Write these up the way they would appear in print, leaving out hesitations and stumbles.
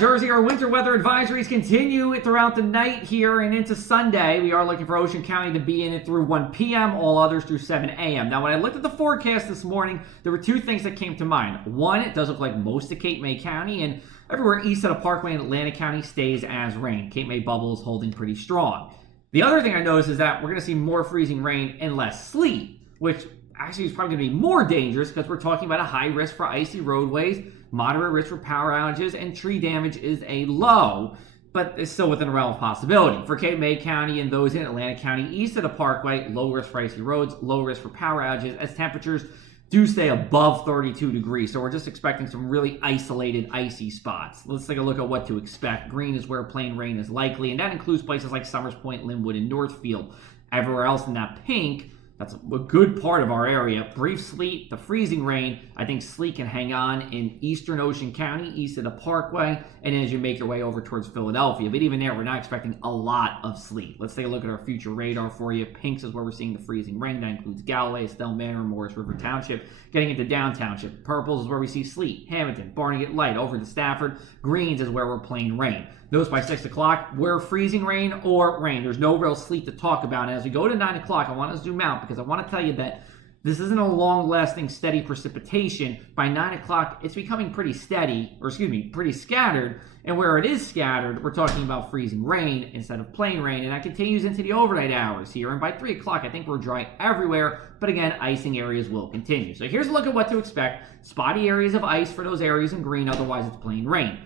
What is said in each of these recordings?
Jersey, our winter weather advisories continue throughout the night here and into Sunday. We are looking for Ocean County to be in it through 1 p.m., all others through 7 a.m. Now, when I looked at the forecast this morning, there were two things that came to mind. One, it does look like most of Cape May County and everywhere east of the Parkway in Atlantic County stays as rain. Cape May bubble is holding pretty strong. The other thing I noticed is that we're going to see more freezing rain and less sleet, which actually is probably going to be more dangerous because we're talking about a high risk for icy roadways, moderate risk for power outages, and tree damage is a low, but it's still within the realm of possibility. For Cape May County and those in Atlantic County east of the Parkway, low risk for icy roads, low risk for power outages as temperatures do stay above 32 degrees. So we're just expecting some really isolated icy spots. Let's take a look at what to expect. Green is where plain rain is likely, and that includes places like Summers Point, Linwood, and Northfield. Everywhere else in that pink, that's a good part of our area. Brief sleet, the freezing rain. I think sleet can hang on in eastern Ocean County, east of the Parkway, and as you make your way over towards Philadelphia. But even there, we're not expecting a lot of sleet. Let's take a look at our future radar for you. Pinks is where we're seeing the freezing rain. That includes Galloway, Estelle Manor, Morris River Township. Getting into down township. Purples is where we see sleet. Hamilton, Barnegat Light, over to Stafford. Greens is where we're plain rain. Notice by 6 o'clock, we're freezing rain or rain. There's no real sleet to talk about. And as we go to 9 o'clock, I want to zoom out because I want to tell you that this isn't a long-lasting, steady precipitation. By 9 o'clock, it's becoming pretty pretty scattered. And where it is scattered, we're talking about freezing rain instead of plain rain. And that continues into the overnight hours here. And by 3 o'clock, I think we're dry everywhere. But again, icing areas will continue. So here's a look at what to expect. Spotty areas of ice for those areas in green. Otherwise, it's plain rain.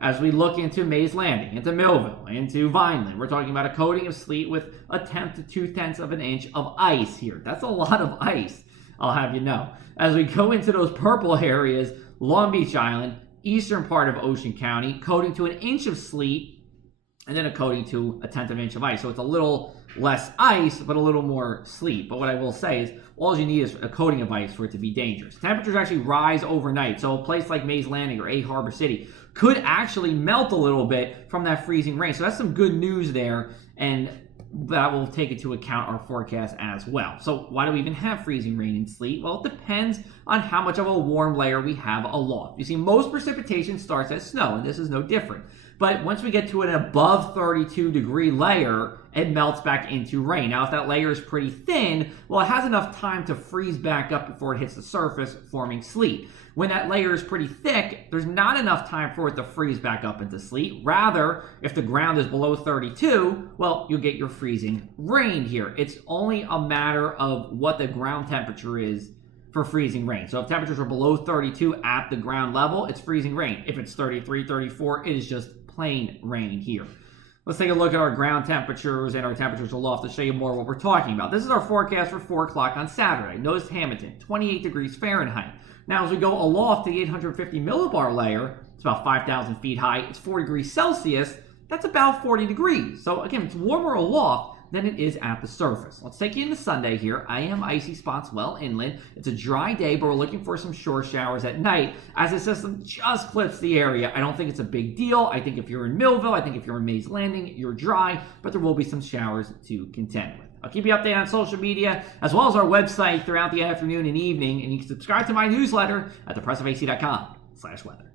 As we look into Mays Landing, into Millville, into Vineland, we're talking about a coating of sleet with 1/10 to 2/10 of an inch of ice here. That's a lot of ice, I'll have you know. As we go into those purple areas, Long Beach Island, eastern part of Ocean County, coating to 1 inch of sleet, and then a coating to 1/10 of an inch of ice. So it's a little less ice, but a little more sleet. But what I will say is, all you need is a coating of ice for it to be dangerous. Temperatures actually rise overnight. So a place like Mays Landing or A Harbor City could actually melt a little bit from that freezing rain. So that's some good news there, and that will take into account our forecast as well. So why do we even have freezing rain and sleet? Well, it depends on how much of a warm layer we have aloft. You see, most precipitation starts as snow, and this is no different. But once we get to an above 32 degree layer, it melts back into rain. Now, if that layer is pretty thin, well, it has enough time to freeze back up before it hits the surface, forming sleet. When that layer is pretty thick, there's not enough time for it to freeze back up into sleet. Rather, if the ground is below 32, well, you'll get your freezing rain here. It's only a matter of what the ground temperature is for freezing rain. So if temperatures are below 32 at the ground level, it's freezing rain. If it's 33, 34, it is just plain rain here. Let's take a look at our ground temperatures and our temperatures aloft to show you more what we're talking about. This is our forecast for 4 o'clock on Saturday. Notice Hamilton, 28 degrees Fahrenheit. Now, as we go aloft to the 850 millibar layer, it's about 5,000 feet high. It's 4 degrees Celsius. That's about 40 degrees. So again, it's warmer aloft than it is at the surface. Let's take you into Sunday here. I am icy spots well inland. It's a dry day, but we're looking for some shore showers at night as the system just clips the area. I don't think it's a big deal. I think if you're in Millville, I think if you're in Mays Landing, you're dry, but there will be some showers to contend with. I'll keep you updated on social media as well as our website throughout the afternoon and evening, and you can subscribe to my newsletter at thepressiveac.com/weather.